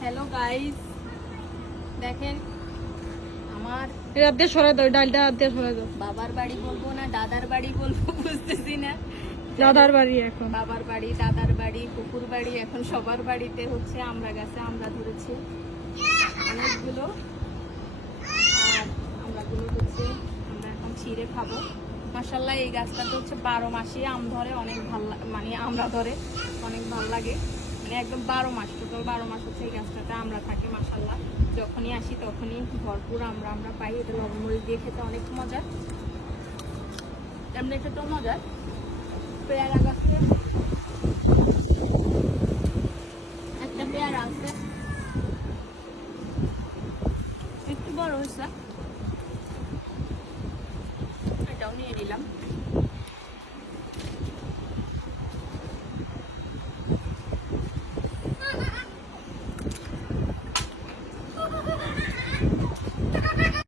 Hello guys, দেখেন আমার এটা দিয়ে সরাই দাও, ডালটা দিয়ে সরাই দাও। বাবার বাড়ি বলবো না দাদার বাড়ি বলবো বুঝতেছি না। দাদার বাড়ি এখন। বাবার বাড়ি, দাদার বাড়ি, কুকুর বাড়ি, এখন সবার বাড়িতে হচ্ছে আমরা গাছে আমরা ধরেছি অনেকগুলো। আর আমরাগুলো হচ্ছে আমরা এখন ছিঁড়ে খাবো। মাশাআল্লাহ এই গাছটাতে হচ্ছে 12 মাসই আম ধরে, অনেক ভালো মানে আমরা ধরে অনেক ভালো লাগে। মানে একদম 12 মাস, টোটাল 12 মাস হচ্ছে এই গাছটাতে আমরা থাকি। মাশাআল্লাহ যখনই আসি তখনই ভরপুর আমরা পাই। এটা লবণ মরিচ দিয়ে খেতে অনেক মজা, এমনি খেতেও মজা। পেয়ারা গাছে